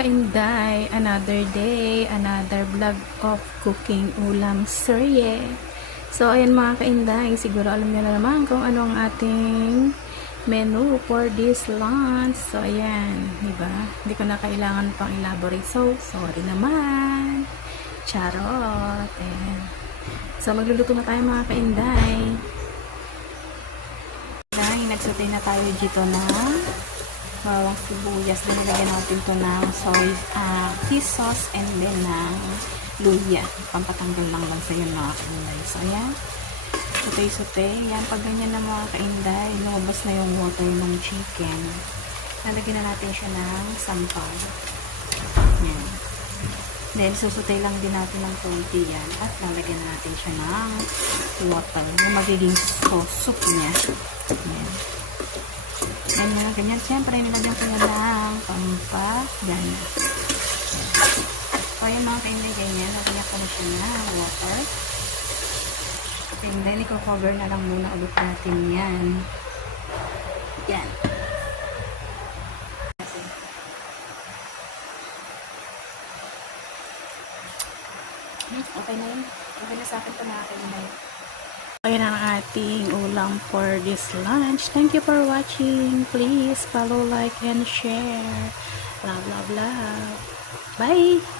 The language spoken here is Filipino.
kainday, another day, another vlog of cooking ulam serye. So ayan mga kainday, siguro alam niyo na naman kung ano ang ating menu for this lunch. So ayan, diba? Hindi ko na kailangan pang elaborate. So sorry naman. Charot. Ayan. So magluluto na tayo mga kainday. Nagsutay na tayo dito na bawang sibuyas. Then nilagyan natin ito ng fish sauce and then ng luya. Pampatanggal lang sa yun mga kainday. So ayan, sutay-sutay. Yan, pag ganyan na mga kainday, lumabas na yung water ng chicken. Lalagyan na natin siya ng sampal. Yan. Then susutay lang din natin ng konti yan. At lalagyan na natin siya ng water. Yung magiging soup niya. Yan. Yan na, ganyan. Siyempre, nilagyan ko na ng pampagana. So, yung mga kainday ganyan, nalagyan ko na siya ng water. And then, i-cover na lang muna ulit natin yan. Yan. Okay na yun. Okay na sa akin ito mga kainday. Ayan ang ating ulam for this lunch. Thank you for watching. Please follow, like, and share. Love, love, love. Bye!